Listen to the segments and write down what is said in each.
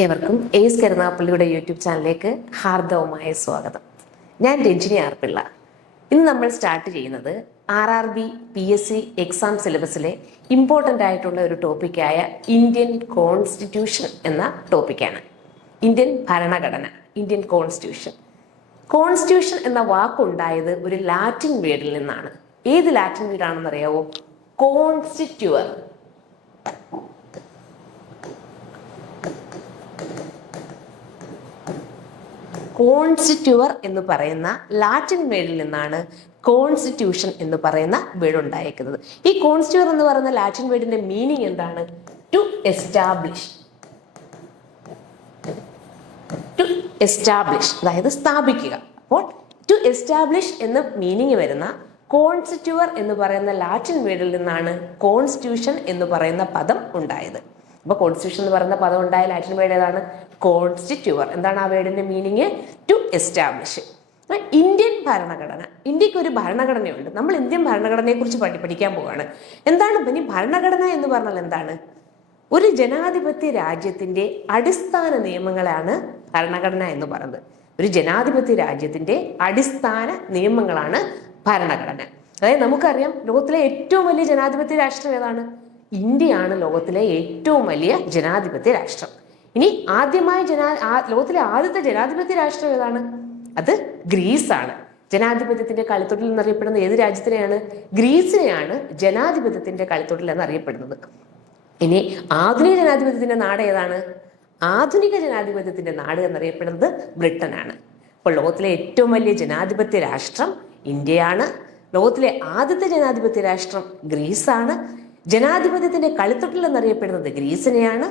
ഏവർക്കും S കരുനാഗപ്പള്ളിയുടെ YouTube ചാനലിലേക്ക് ഹാർദവമായ സ്വാഗതം. ഞാൻ രഞ്ജിനി ആർപിള്ള. ഇന്ന് നമ്മൾ സ്റ്റാർട്ട് ചെയ്യുന്നത് RRB PSC എക്സാം സിലബസിലെ ഇമ്പോർട്ടൻ്റ് ആയിട്ടുള്ള ഒരു ടോപ്പിക്കായ ഇന്ത്യൻ കോൺസ്റ്റിറ്റ്യൂഷൻ എന്ന ടോപ്പിക്കാണ്. ഇന്ത്യൻ ഭരണഘടന, ഇന്ത്യൻ കോൺസ്റ്റിറ്റ്യൂഷൻ. കോൺസ്റ്റിറ്റ്യൂഷൻ എന്ന വാക്കുണ്ടായത് ഒരു ലാറ്റിൻ വേർഡിൽ നിന്നാണ്. ഏത് ലാറ്റിൻ വേർഡാണെന്ന് അറിയാവോ? കോൺസ്റ്റിറ്റ്യൂവർ. കോൺസ്റ്റിറ്റ്യൂവർ എന്ന് പറയുന്ന ലാറ്റിൻ വേർഡിൽ നിന്നാണ് കോൺസ്റ്റിറ്റ്യൂഷൻ എന്ന് പറയുന്ന വേർഡ് ഉണ്ടായിരിക്കുന്നത്. ഈ കോൺസ്റ്റിറ്റ്യൂവർ എന്ന് പറയുന്ന ലാറ്റിൻ വേർഡിന്റെ മീനിങ് എന്താണ്? To establish. ടു എസ്റ്റാബ്ലിഷ് അതായത് സ്ഥാപിക്കുക. അപ്പോൾ ടു എസ്റ്റാബ്ലിഷ് എന്ന മീനിങ് വരുന്ന കോൺസ്റ്റിറ്റ്യൂവർ എന്ന് പറയുന്ന ലാറ്റിൻ വേർഡിൽ നിന്നാണ് കോൺസ്റ്റിറ്റ്യൂഷൻ എന്ന് പറയുന്ന പദം ഉണ്ടായത്. അപ്പൊ കോൺസ്റ്റിറ്റ്യൂഷൻ എന്ന് പറയുന്ന പദം ഉണ്ടായ ലാറ്റിൻ വേർഡ് ഏതാണ്? കോൺസ്റ്റിറ്റ്യൂവർ. എന്താണ് ആ വേർഡിന്റെ മീനിങ്? To establish. ഇന്ത്യൻ ഭരണഘടന, ഇന്ത്യക്ക് ഒരു ഭരണഘടനയുണ്ട്. നമ്മൾ ഇന്ത്യൻ ഭരണഘടനയെ കുറിച്ച് പഠിക്കാൻ പോവാണ്. എന്താണ് ഇനി ഭരണഘടന എന്ന് പറഞ്ഞാൽ എന്താണ്? ഒരു ജനാധിപത്യ രാജ്യത്തിന്റെ അടിസ്ഥാന നിയമങ്ങളാണ് ഭരണഘടന എന്ന് പറയുന്നത്. ഒരു ജനാധിപത്യ രാജ്യത്തിന്റെ അടിസ്ഥാന നിയമങ്ങളാണ് ഭരണഘടന. അതായത് നമുക്കറിയാം, ലോകത്തിലെ ഏറ്റവും വലിയ ജനാധിപത്യ രാഷ്ട്രം ഏതാണ്? ഇന്ത്യയാണ് ലോകത്തിലെ ഏറ്റവും വലിയ ജനാധിപത്യ രാഷ്ട്രം. ഇനി ആദ്യമായി ലോകത്തിലെ ആദ്യത്തെ ജനാധിപത്യ രാഷ്ട്രം ഏതാണ്? അത് ഗ്രീസാണ്. ജനാധിപത്യത്തിന്റെ കളിത്തൊട്ടിൽ എന്നറിയപ്പെടുന്ന ഏത് രാജ്യത്തിനെയാണ്? ഗ്രീസിനെയാണ് ജനാധിപത്യത്തിന്റെ കളിത്തൊട്ടിൽ എന്നറിയപ്പെടുന്നത്. ഇനി ആധുനിക ജനാധിപത്യത്തിന്റെ നാട് ഏതാണ്? ആധുനിക ജനാധിപത്യത്തിന്റെ നാട് എന്നറിയപ്പെടുന്നത് ബ്രിട്ടനാണ്. അപ്പോൾ ലോകത്തിലെ ഏറ്റവും വലിയ ജനാധിപത്യ രാഷ്ട്രം ഇന്ത്യയാണ്. ലോകത്തിലെ ആദ്യത്തെ ജനാധിപത്യ രാഷ്ട്രം ഗ്രീസാണ്. ജനാധിപത്യത്തിന്റെ കളിത്തൊട്ടിൽ എന്നറിയപ്പെടുന്നത് ഗ്രീസിനെയാണ്.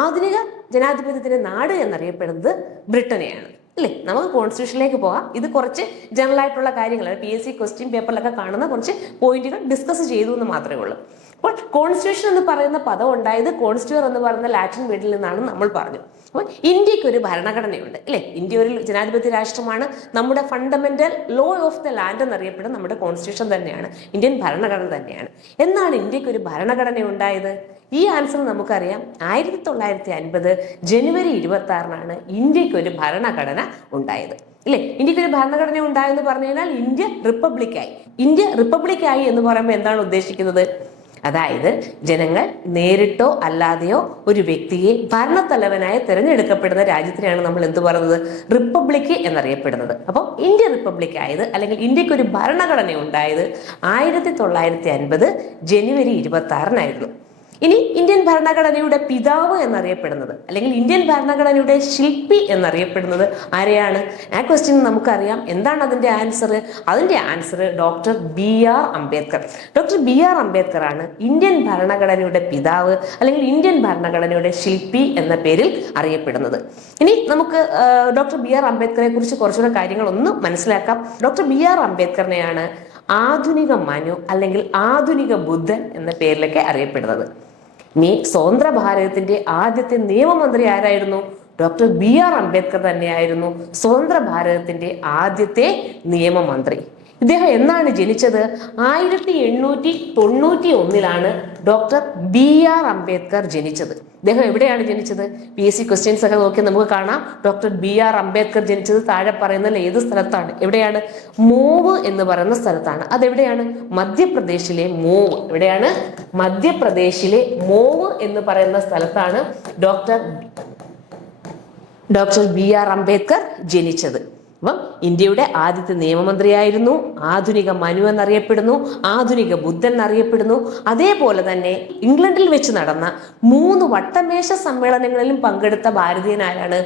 ആധുനിക ജനാധിപത്യത്തിന്റെ നാട് എന്നറിയപ്പെടുന്നത് ബ്രിട്ടനെയാണ്. അല്ലേ? നമുക്ക് കോൺസ്റ്റിറ്റ്യൂഷനിലേക്ക് പോകാം. ഇത് കുറച്ച് ജനറൽ ആയിട്ടുള്ള കാര്യങ്ങൾ PSC ക്വസ്റ്റ്യൻ പേപ്പറിലൊക്കെ കാണുന്ന കുറച്ച് പോയിന്റുകൾ ഡിസ്കസ് ചെയ്തു എന്ന് മാത്രമേ ഉള്ളൂ. അപ്പോൾ കോൺസ്റ്റിറ്റ്യൂഷൻ എന്ന് പറയുന്ന പദം ഉണ്ടായത് കോൺസ്റ്റിറ്റ്യൂർ എന്ന് പറയുന്ന ലാറ്റിൻ വേർഡിൽ നിന്നാണ് നമ്മൾ പറഞ്ഞു. അപ്പോൾ ഇന്ത്യക്ക് ഒരു ഭരണഘടനയുണ്ട്, അല്ലേ? ഇന്ത്യ ഒരു ജനാധിപത്യ രാഷ്ട്രമാണ്. നമ്മുടെ fundamental law of the land എന്നറിയപ്പെടുന്ന നമ്മുടെ കോൺസ്റ്റിറ്റ്യൂഷൻ തന്നെയാണ്, ഇന്ത്യൻ ഭരണഘടന തന്നെയാണ്. എന്നാണ് ഇന്ത്യക്ക് ഒരു ഭരണഘടന ഉണ്ടായത്? ഈ ആൻസർ നമുക്കറിയാം. 1950 ജനുവരി 26 ഇന്ത്യക്ക് ഒരു ഭരണഘടന ഉണ്ടായത്, അല്ലേ? ഇന്ത്യക്ക് ഒരു ഭരണഘടന ഉണ്ടായെന്ന് പറഞ്ഞു കഴിഞ്ഞാൽ ഇന്ത്യ റിപ്പബ്ലിക്കായി. ഇന്ത്യ റിപ്പബ്ലിക്കായി എന്ന് പറയുമ്പോൾ എന്താണ് ഉദ്ദേശിക്കുന്നത്? അതായത് ജനങ്ങൾ നേരിട്ടോ അല്ലാതെയോ ഒരു വ്യക്തിയെ ഭരണത്തലവനായി തിരഞ്ഞെടുക്കപ്പെടുന്ന രാജ്യത്തിനെയാണ് നമ്മൾ എന്ത് പറയുന്നത്? റിപ്പബ്ലിക് എന്നറിയപ്പെടുന്നത്. അപ്പോൾ ഇന്ത്യ റിപ്പബ്ലിക് ആയത്, അല്ലെങ്കിൽ ഇന്ത്യക്ക് ഒരു ഭരണഘടന ഉണ്ടായത് 1950 ജനുവരി 26 ഇനി ഇന്ത്യൻ ഭരണഘടനയുടെ പിതാവ് എന്നറിയപ്പെടുന്നത്, അല്ലെങ്കിൽ ഇന്ത്യൻ ഭരണഘടനയുടെ ശില്പി എന്നറിയപ്പെടുന്നത് ആരെയാണ്? ആ ക്വസ്റ്റ്യൻ നമുക്കറിയാം. എന്താണ് അതിന്റെ ആൻസർ? അതിന്റെ answer doctor BR Ambedkar. Doctor BR Ambedkar ആണ് ഇന്ത്യൻ ഭരണഘടനയുടെ പിതാവ്, അല്ലെങ്കിൽ ഇന്ത്യൻ ഭരണഘടനയുടെ ശില്പി എന്ന പേരിൽ അറിയപ്പെടുന്നത്. ഇനി നമുക്ക് ഡോക്ടർ BR അംബേദ്കറെ കുറിച്ച് കുറച്ചുകൂടെ കാര്യങ്ങൾ ഒന്ന് മനസ്സിലാക്കാം. ഡോക്ടർ BR അംബേദ്കറിനെയാണ് ആധുനിക മനു, അല്ലെങ്കിൽ ആധുനിക ബുദ്ധൻ എന്ന പേരിലൊക്കെ അറിയപ്പെടുന്നത്. ഇനി സ്വതന്ത്ര ഭാരതത്തിന്റെ ആദ്യത്തെ നിയമമന്ത്രി ആരായിരുന്നു? ഡോക്ടർ BR അംബേദ്കർ തന്നെയായിരുന്നു സ്വതന്ത്ര ഭാരതത്തിന്റെ ആദ്യത്തെ നിയമമന്ത്രി. ഇദ്ദേഹം എന്നാണ് ജനിച്ചത്? 1891 ഡോക്ടർ BR അംബേദ്കർ ജനിച്ചത്. ഇദ്ദേഹം എവിടെയാണ് ജനിച്ചത്? PSC ക്വസ്റ്റ്യൻസ് ഒക്കെ നോക്കി നമുക്ക് കാണാം. ഡോക്ടർ BR അംബേദ്കർ ജനിച്ചത് താഴെ പറയുന്ന ഏത് സ്ഥലത്താണ്? എവിടെയാണ്? മോവ് എന്ന് പറയുന്ന സ്ഥലത്താണ്. അതെവിടെയാണ്? മധ്യപ്രദേശിലെ മോവ്. എവിടെയാണ്? മധ്യപ്രദേശിലെ മോവ് എന്ന് പറയുന്ന സ്ഥലത്താണ് ഡോക്ടർ BR അംബേദ്കർ ജനിച്ചത്. അപ്പം ഇന്ത്യയുടെ ആദ്യത്തെ നിയമമന്ത്രിയായിരുന്നു. ആധുനിക മനു എന്നറിയപ്പെടുന്നു, ആധുനിക ബുദ്ധൻ എന്നറിയപ്പെടുന്നു. അതേപോലെ തന്നെ ഇംഗ്ലണ്ടിൽ വെച്ച് നടന്ന 3 വട്ടമേശ സമ്മേളനങ്ങളിലും പങ്കെടുത്ത ഭാരതീയനാരാണ്?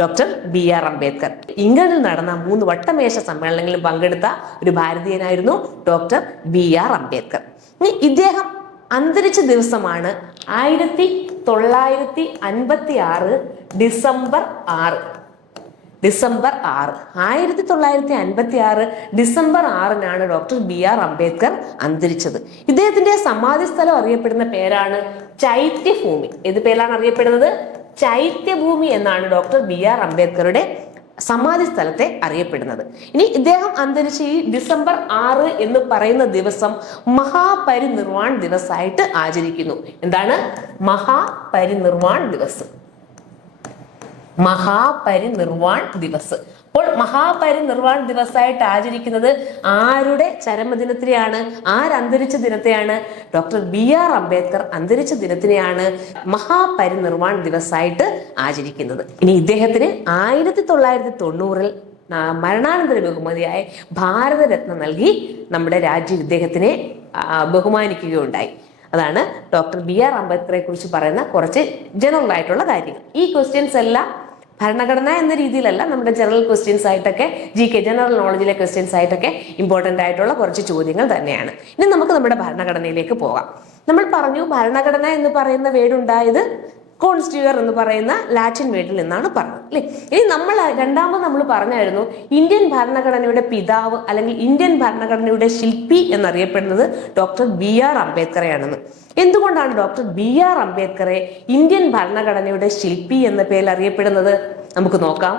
Doctor BR Ambedkar. ഇംഗ്ലണ്ടിൽ നടന്ന 3 വട്ടമേശ സമ്മേളനങ്ങളിലും പങ്കെടുത്ത ഒരു ഭാരതീയനായിരുന്നു ഡോക്ടർ BR അംബേദ്കർ. ഇദ്ദേഹം അന്തരിച്ച ദിവസമാണ് 1956 December 6. 1956 December 6 doctor BR Ambedkar അന്തരിച്ചത്. ഇദ്ദേഹത്തിന്റെ സമാധി സ്ഥലം അറിയപ്പെടുന്ന പേരാണ് ചൈത്യഭൂമി. ഏത് പേരിലാണ് അറിയപ്പെടുന്നത്? ചൈത്യഭൂമി എന്നാണ് ഡോക്ടർ BR അംബേദ്കറുടെ സമാധി സ്ഥലത്തെ അറിയപ്പെടുന്നത്. ഇനി ഇദ്ദേഹം അന്തരിച്ച ഈ ഡിസംബർ 6 എന്ന് പറയുന്ന ദിവസം മഹാപരിനിർവാൺ ദിവസമായിട്ട് ആചരിക്കുന്നു. എന്താണ് മഹാപരിനിർവാൺ ദിവസം? മഹാപരിനിർവാൺ ദിവസ്. അപ്പോൾ മഹാപരിനിർവാൺ ദിവസമായിട്ട് ആചരിക്കുന്നത് ആരുടെ ചരമദിനത്തിനെയാണ്? ആരന്തരിച്ച ദിനത്തെയാണ്? ഡോക്ടർ BR അംബേദ്കർ അന്തരിച്ച ദിനത്തിനെയാണ് മഹാപരിനിർവാൺ ദിവസമായിട്ട് ആചരിക്കുന്നത്. ഇനി ഇദ്ദേഹത്തിന് 1990 മരണാനന്തര ബഹുമതിയായ ഭാരതരത്ന നൽകി നമ്മുടെ രാജ്യം ഇദ്ദേഹത്തിനെ ബഹുമാനിക്കുകയുണ്ടായി. അതാണ് ഡോക്ടർ BR അംബേദ്കറെ കുറിച്ച് പറയുന്ന കുറച്ച് ജനറൽ ആയിട്ടുള്ള കാര്യങ്ങൾ. ഈ ക്വസ്റ്റ്യൻസ് എല്ലാം ഭരണഘടന എന്ന രീതിയിലല്ല, നമ്മുടെ ജനറൽ ക്വസ്റ്റ്യൻസ് ആയിട്ടൊക്കെ GK ജനറൽ നോളജിലെ ക്വസ്റ്റ്യൻസ് ആയിട്ടൊക്കെ ഇമ്പോർട്ടൻ്റ് ആയിട്ടുള്ള കുറച്ച് ചോദ്യങ്ങൾ തന്നെയാണ്. ഇനി നമുക്ക് നമ്മുടെ ഭരണഘടനയിലേക്ക് പോകാം. നമ്മൾ പറഞ്ഞു ഭരണഘടന എന്ന് പറയുന്ന വേർഡുണ്ടായത് കോൺസ്റ്റിറ്റ്യൂർ എന്ന് പറയുന്ന ലാറ്റിൻ വേർഡിൽ നിന്നാണ് പറഞ്ഞത് അല്ലേ. ഇനി നമ്മൾ പറഞ്ഞായിരുന്നു ഇന്ത്യൻ ഭരണഘടനയുടെ പിതാവ് അല്ലെങ്കിൽ ഇന്ത്യൻ ഭരണഘടനയുടെ ശില്പി എന്നറിയപ്പെടുന്നത് ഡോക്ടർ BR അംബേദ്കറെയാണെന്ന്. എന്തുകൊണ്ടാണ് ഡോക്ടർ BR അംബേദ്കറെ ഇന്ത്യൻ ഭരണഘടനയുടെ ശില്പി എന്ന പേരിൽ അറിയപ്പെടുന്നത്? നമുക്ക് നോക്കാം.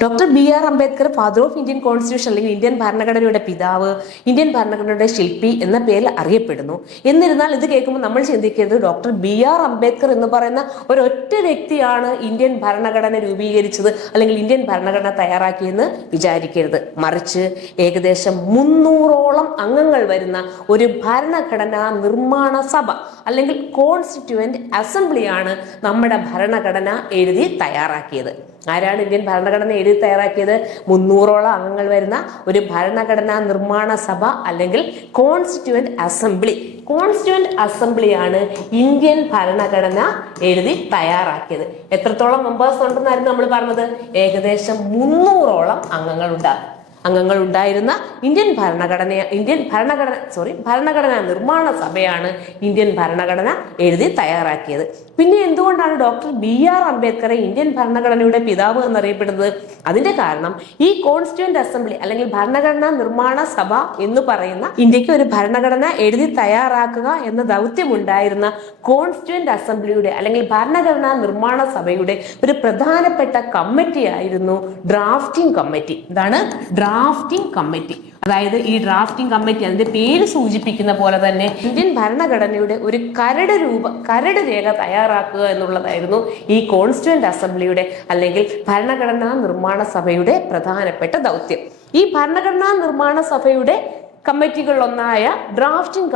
Doctor BR Ambedkar father of Indian constitution അല്ലെങ്കിൽ ഇന്ത്യൻ ഭരണഘടനയുടെ പിതാവ്, ഇന്ത്യൻ ഭരണഘടനയുടെ ശില്പി എന്ന പേരിൽ അറിയപ്പെടുന്നു. എന്നിരുന്നാൽ ഇത് കേൾക്കുമ്പോൾ നമ്മൾ ചിന്തിക്കരുത് ഡോക്ടർ BR അംബേദ്കർ എന്ന് പറയുന്ന ഒരൊറ്റ വ്യക്തിയാണ് ഇന്ത്യൻ ഭരണഘടന രൂപീകരിച്ചത് അല്ലെങ്കിൽ ഇന്ത്യൻ ഭരണഘടന തയ്യാറാക്കിയെന്ന് വിചാരിക്കരുത്. മറിച്ച് ഏകദേശം 300ഓളം അംഗങ്ങൾ വരുന്ന ഒരു ഭരണഘടനാ നിർമ്മാണ സഭ അല്ലെങ്കിൽ കോൺസ്റ്റിറ്റ്യൂവന്റ് അസംബ്ലിയാണ് നമ്മുടെ ഭരണഘടന എഴുതി തയ്യാറാക്കിയത്. ആരാണ് ഇന്ത്യൻ ഭരണഘടന എഴുതി തയ്യാറാക്കിയത്? 300ഓളം അംഗങ്ങൾ വരുന്ന ഒരു ഭരണഘടനാ നിർമ്മാണ സഭ അല്ലെങ്കിൽ കോൺസ്റ്റിറ്റ്യൂവന്റ് അസംബ്ലി. കോൺസ്റ്റിറ്റ്യൂവന്റ് അസംബ്ലിയാണ് ഇന്ത്യൻ ഭരണഘടന എഴുതി തയ്യാറാക്കിയത്. എത്രത്തോളം മെമ്പേഴ്സ് ഉണ്ടെന്നായിരുന്നു നമ്മൾ പറഞ്ഞത്? ഏകദേശം 300ഓളം അംഗങ്ങൾ ഉണ്ടായിരുന്ന ഭരണഘടനാ നിർമ്മാണ സഭയാണ് ഇന്ത്യൻ ഭരണഘടന എഴുതി തയ്യാറാക്കിയത്. പിന്നെ എന്തുകൊണ്ടാണ് ഡോക്ടർ BR അംബേദ്കറെ ഇന്ത്യൻ ഭരണഘടനയുടെ പിതാവ് എന്നറിയപ്പെടുന്നത്? അതിന്റെ കാരണം ഈ കോൺസ്റ്റിറ്റ്യൂവന്റ് അസംബ്ലി അല്ലെങ്കിൽ ഭരണഘടനാ നിർമ്മാണ സഭ എന്ന് പറയുന്ന ഇന്ത്യക്ക് ഒരു ഭരണഘടന എഴുതി തയ്യാറാക്കുക എന്ന ദൗത്യമുണ്ടായിരുന്ന കോൺസ്റ്റിറ്റ്യൂവന്റ് അസംബ്ലിയുടെ അല്ലെങ്കിൽ ഭരണഘടനാ നിർമ്മാണ സഭയുടെ ഒരു പ്രധാനപ്പെട്ട കമ്മിറ്റി ആയിരുന്നു ഡ്രാഫ്റ്റിംഗ് കമ്മിറ്റി. ഇതാണ് ഡ്രാഫ്റ്റിംഗ് കമ്മിറ്റി. അതായത് ഈ ഡ്രാഫ്റ്റിംഗ് കമ്മിറ്റി അതിന്റെ പേര് സൂചിപ്പിക്കുന്ന പോലെ തന്നെ ഇന്ത്യൻ ഭരണഘടനയുടെ ഒരു കരട് രേഖ തയ്യാറാക്കുക എന്നുള്ളതായിരുന്നു ഈ കോൺസ്റ്റിറ്റ്യൂവന്റ് അസംബ്ലിയുടെ അല്ലെങ്കിൽ ഭരണഘടനാ നിർമ്മാണ സഭയുടെ പ്രധാനപ്പെട്ട ദൗത്യം. ഈ ഭരണഘടനാ നിർമ്മാണ സഭയുടെ കമ്മിറ്റികളിലൊന്നായ ഡ്രാഫ്റ്റിംഗ്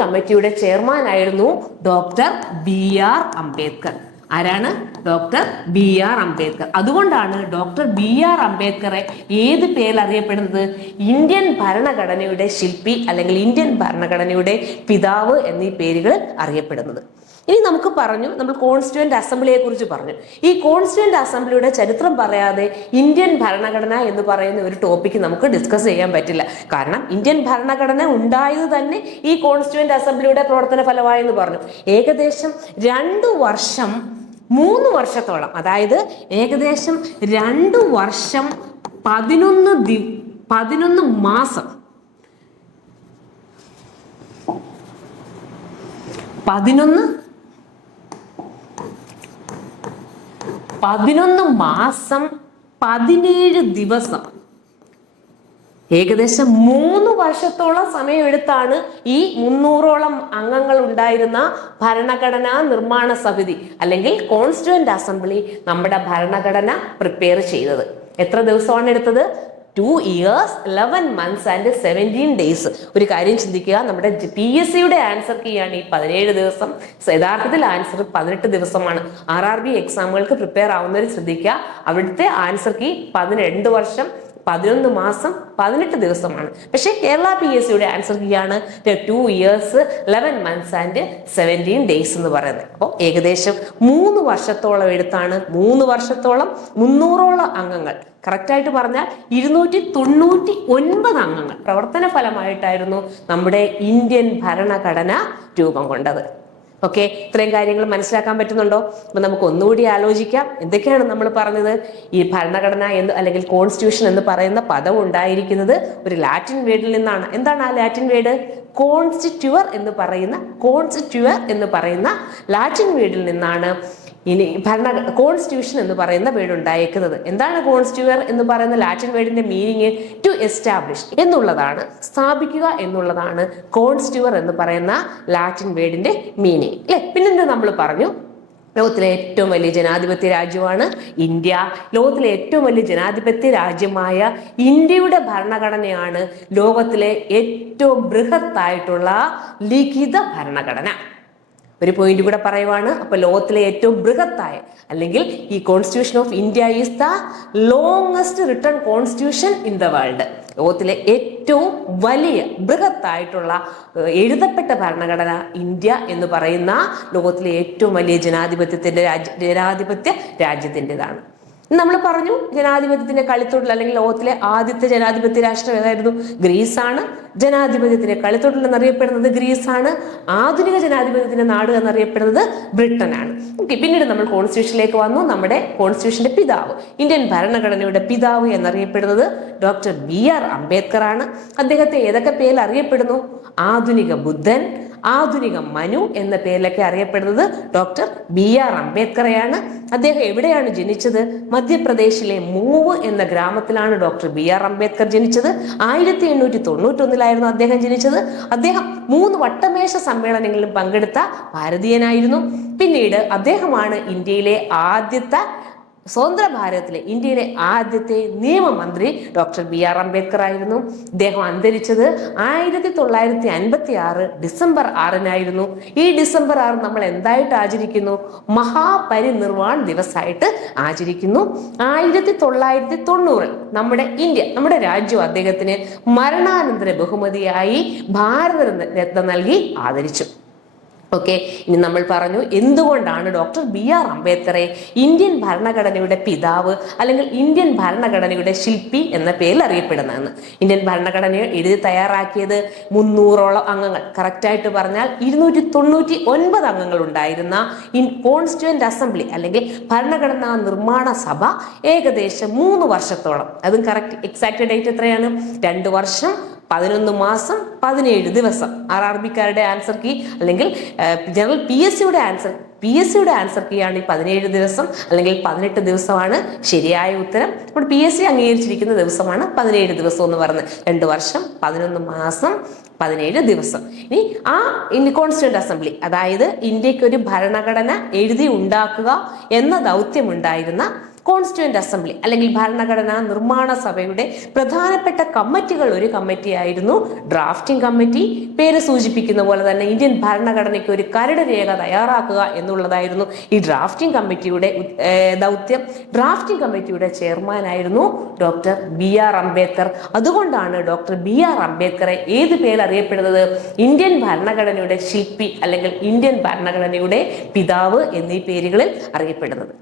കമ്മിറ്റിയുടെ ചെയർമാൻ ആയിരുന്നു ഡോക്ടർ BR അംബേദ്കർ. ആരാണ്? Doctor BR Ambedkar. അതുകൊണ്ടാണ് ഡോക്ടർ BR അംബേദ്കറെ ഏത് പേരിൽ അറിയപ്പെടുന്നത്? ഇന്ത്യൻ ഭരണഘടനയുടെ ശില്പി അല്ലെങ്കിൽ ഇന്ത്യൻ ഭരണഘടനയുടെ പിതാവ് എന്നീ പേരുകൾ അറിയപ്പെടുന്നത്. ഇനി നമ്മൾ കോൺസ്റ്റിറ്റ്യൂവന്റ് അസംബ്ലിയെ കുറിച്ച് പറഞ്ഞു. ഈ കോൺസ്റ്റിറ്റ്യൂവന്റ് അസംബ്ലിയുടെ ചരിത്രം പറയാതെ ഇന്ത്യൻ ഭരണഘടന എന്ന് പറയുന്ന ഒരു ടോപ്പിക്ക് നമുക്ക് ഡിസ്കസ് ചെയ്യാൻ പറ്റില്ല. കാരണം ഇന്ത്യൻ ഭരണഘടന ഉണ്ടായത് തന്നെ ഈ കോൺസ്റ്റിറ്റ്യൂവന്റ് അസംബ്ലിയുടെ പ്രവർത്തന ഫലമായെന്ന് പറഞ്ഞു. ഏകദേശം 3 വർഷത്തോളം, അതായത് ഏകദേശം 2 വർഷം 11 മാസം 17 ദിവസം ഏകദേശം 3 വർഷത്തോളം സമയമെടുത്താണ് ഈ 300ഓളം അംഗങ്ങൾ ഉണ്ടായിരുന്ന ഭരണഘടനാ നിർമ്മാണ സമിതി അല്ലെങ്കിൽ കോൺസ്റ്റിറ്റ്യൂവന്റ് അസംബ്ലി നമ്മുടെ ഭരണഘടന പ്രിപ്പയർ ചെയ്തത്. എത്ര ദിവസമാണ് എടുത്തത്? 2 years 11 months and 17 days. ഒരു കാര്യം ചിന്തിക്കുക, നമ്മുടെ PSCയുടെ ആൻസർ കീയാണ് ഈ 17 ദിവസം. യഥാർത്ഥത്തിൽ ആൻസർ 18 ദിവസമാണ്. RRB എക്സാമുകൾക്ക് പ്രിപ്പയർ ആവുന്നവർ ശ്രദ്ധിക്കുക, അവിടുത്തെ ആൻസർ കീ 12 വർഷം 11 മാസം 18 ദിവസമാണ്. പക്ഷേ Kerala PSCയുടെ answer കീയാണ് 2 years 11 months and 17 days എന്ന് പറയുന്നത്. അപ്പോൾ ഏകദേശം 3 വർഷത്തോളം എടുത്താണ് 300ഓളം അംഗങ്ങൾ, കറക്റ്റായിട്ട് പറഞ്ഞാൽ 299 അംഗങ്ങൾ പ്രവർത്തന ഫലമായിട്ടായിരുന്നു നമ്മുടെ ഇന്ത്യൻ ഭരണഘടന രൂപം കൊണ്ടത്. ഓക്കെ, ഇത്രയും കാര്യങ്ങൾ മനസ്സിലാക്കാൻ പറ്റുന്നുണ്ടോ? അപ്പൊ നമുക്ക് ഒന്നുകൂടി ആലോചിക്കാം. എന്തൊക്കെയാണ് നമ്മൾ പറഞ്ഞത്? ഈ ഭരണഘടന അല്ലെങ്കിൽ കോൺസ്റ്റിറ്റ്യൂഷൻ എന്ന് പറയുന്ന പദം ഉണ്ടായിരിക്കുന്നത് ഒരു ലാറ്റിൻ വേർഡിൽ നിന്നാണ്. എന്താണ് ആ ലാറ്റിൻ വേർഡ്? കോൺസ്റ്റിറ്റ്യൂർ എന്ന് പറയുന്ന ലാറ്റിൻ വേർഡിൽ നിന്നാണ് ഇനി കോൺസ്റ്റിറ്റ്യൂഷൻ എന്ന് പറയുന്ന വേർഡ് ഉണ്ടായേക്കുന്നത്. എന്താണ് കോൺസ്റ്റിറ്റ്യൂർ എന്ന് പറയുന്ന ലാറ്റിൻ വേർഡിന്റെ മീനിങ്? ടു എസ്റ്റാബ്ലിഷ് എന്നുള്ളതാണ്, സ്ഥാപിക്കുക എന്നുള്ളതാണ് കോൺസ്റ്റിറ്റ്യൂർ എന്ന് പറയുന്ന ലാറ്റിൻ വേർഡിന്റെ മീനിങ് അല്ലെ. പിന്നെന്താ നമ്മൾ പറഞ്ഞു? ലോകത്തിലെ ഏറ്റവും വലിയ ജനാധിപത്യ രാജ്യമാണ് ഇന്ത്യ. ലോകത്തിലെ ഏറ്റവും വലിയ ജനാധിപത്യ രാജ്യമായ ഇന്ത്യയുടെ ഭരണഘടനയാണ് ലോകത്തിലെ ഏറ്റവും ബൃഹത്തായിട്ടുള്ള ലിഖിത ഭരണഘടന. ഒരു പോയിന്റ് കൂടെ പറയുവാണ്. അപ്പൊ ലോകത്തിലെ ഏറ്റവും ബൃഹത്തായ അല്ലെങ്കിൽ ഈ constitution of India is the longest written constitution in the world. ലോകത്തിലെ ഏറ്റവും വലിയ ബൃഹത്തായിട്ടുള്ള എഴുതപ്പെട്ട ഭരണഘടന ഇന്ത്യ എന്ന് പറയുന്ന ലോകത്തിലെ ഏറ്റവും വലിയ ജനാധിപത്യ രാജ്യത്തിൻ്റെതാണ്. നമ്മൾ പറഞ്ഞു ജനാധിപത്യത്തിന്റെ കളിത്തൊട്ടിൽ അല്ലെങ്കിൽ ലോകത്തിലെ ആദ്യത്തെ ജനാധിപത്യ രാഷ്ട്രം ഏതായിരുന്നു? ഗ്രീസാണ്. ജനാധിപത്യത്തിന്റെ കളിത്തൊട്ടിൽ എന്നറിയപ്പെടുന്നത് ഗ്രീസാണ്. ആധുനിക ജനാധിപത്യത്തിന്റെ നാട് എന്നറിയപ്പെടുന്നത് ബ്രിട്ടനാണ്. ഓക്കെ, പിന്നീട് നമ്മൾ കോൺസ്റ്റിറ്റ്യൂഷനിലേക്ക് വന്നു. നമ്മുടെ കോൺസ്റ്റിറ്റ്യൂഷന്റെ പിതാവ്, ഇന്ത്യൻ ഭരണഘടനയുടെ പിതാവ് എന്നറിയപ്പെടുന്നത് ഡോക്ടർ BR അംബേദ്കർ ആണ്. അദ്ദേഹത്തെ ഏതൊക്കെ പേരിൽ അറിയപ്പെടുന്നു? ആധുനിക ബുദ്ധൻ, ആധുനിക മനു എന്ന പേരിലൊക്കെ അറിയപ്പെടുന്നത് ഡോക്ടർ BR അംബേദ്കറെയാണ്. അദ്ദേഹം എവിടെയാണ് ജനിച്ചത്? മധ്യപ്രദേശിലെ മൂവ് എന്ന ഗ്രാമത്തിലാണ് ഡോക്ടർ BR അംബേദ്കർ ജനിച്ചത്. 1891 അദ്ദേഹം ജനിച്ചത്. അദ്ദേഹം 3 വട്ടമേശ സമ്മേളനങ്ങളിലും പങ്കെടുത്ത ഭാരതീയനായിരുന്നു. പിന്നീട് അദ്ദേഹമാണ് ഇന്ത്യയിലെ ആദ്യത്തെ സ്വതന്ത്ര ഭാരതത്തിലെ ഇന്ത്യയിലെ ആദ്യത്തെ നിയമമന്ത്രി ഡോക്ടർ BR അംബേദ്കർ ആയിരുന്നു. ഇദ്ദേഹം അന്തരിച്ചത് 1956 ഡിസംബർ 6 ഈ ഡിസംബർ 6 നമ്മൾ എന്തായിട്ട് ആചരിക്കുന്നു? മഹാപരിനിർവാൺ ദിവസമായിട്ട് ആചരിക്കുന്നു. 1990 നമ്മുടെ ഇന്ത്യ, നമ്മുടെ രാജ്യം അദ്ദേഹത്തിന് മരണാനന്തര ബഹുമതിയായി ഭാരതരത്ന നൽകി ആദരിച്ചു. ഓക്കെ, ഇനി നമ്മൾ പറഞ്ഞു എന്തുകൊണ്ടാണ് ഡോക്ടർ BR അംബേദ്കറെ ഇന്ത്യൻ ഭരണഘടനയുടെ പിതാവ് അല്ലെങ്കിൽ ഇന്ത്യൻ ഭരണഘടനയുടെ ശില്പി എന്ന പേരിൽ അറിയപ്പെടുന്നതെന്ന്. ഇന്ത്യൻ ഭരണഘടന എഴുതി തയ്യാറാക്കിയത് 300ഓളം അംഗങ്ങൾ, കറക്റ്റായിട്ട് പറഞ്ഞാൽ 299 അംഗങ്ങൾ ഉണ്ടായിരുന്ന കോൺസ്റ്റിറ്റ്യൂവന്റ് അസംബ്ലി അല്ലെങ്കിൽ ഭരണഘടനാ നിർമ്മാണ സഭ ഏകദേശം 3 വർഷത്തോളം, അതും കറക്റ്റ് എക്സാക്ട് ഡേറ്റ് എത്രയാണ്? 2 വർഷം 11 മാസം 17 ദിവസം. RRBക്കാരുടെ ആൻസർ കീ അല്ലെങ്കിൽ ജനറൽ PSCയുടെ ആൻസർ കീ ആണ് ഈ 17 ദിവസം അല്ലെങ്കിൽ 18 ദിവസമാണ് ശരിയായ ഉത്തരം. അപ്പോൾ PSC അംഗീകരിച്ചിരിക്കുന്ന ദിവസമാണ് 17 ദിവസം എന്ന് പറയുന്നത്. 2 വർഷം 11 മാസം 17 ദിവസം. ഇനി കോൺസ്റ്റിറ്റ്യൂന്റ് അസംബ്ലി, അതായത് ഇന്ത്യക്ക് ഒരു ഭരണഘടന എഴുതി ഉണ്ടാക്കുക എന്ന ദൗത്യമുണ്ടായിരുന്ന കോൺസ്റ്റിറ്റ്യൂവന്റ് അസംബ്ലി അല്ലെങ്കിൽ ഭരണഘടനാ നിർമ്മാണ സഭയുടെ പ്രധാനപ്പെട്ട കമ്മിറ്റികൾ ഒരു കമ്മിറ്റിയായിരുന്നു ഡ്രാഫ്റ്റിംഗ് കമ്മിറ്റി. പേര് സൂചിപ്പിക്കുന്ന പോലെ തന്നെ ഇന്ത്യൻ ഭരണഘടനയ്ക്ക് ഒരു കരട് രേഖ തയ്യാറാക്കുക എന്നുള്ളതായിരുന്നു ഈ ഡ്രാഫ്റ്റിംഗ് കമ്മിറ്റിയുടെ ദൗത്യം. ഡ്രാഫ്റ്റിംഗ് കമ്മിറ്റിയുടെ ചെയർമാനായിരുന്നു ഡോക്ടർ BR അംബേദ്കർ. അതുകൊണ്ടാണ് ഡോക്ടർ BR അംബേദ്കറെ ഏത് പേരിൽ അറിയപ്പെടുന്നത്? ഇന്ത്യൻ ഭരണഘടനയുടെ ശില്പി അല്ലെങ്കിൽ ഇന്ത്യൻ ഭരണഘടനയുടെ പിതാവ് എന്നീ പേരുകളിൽ അറിയപ്പെടുന്നത്.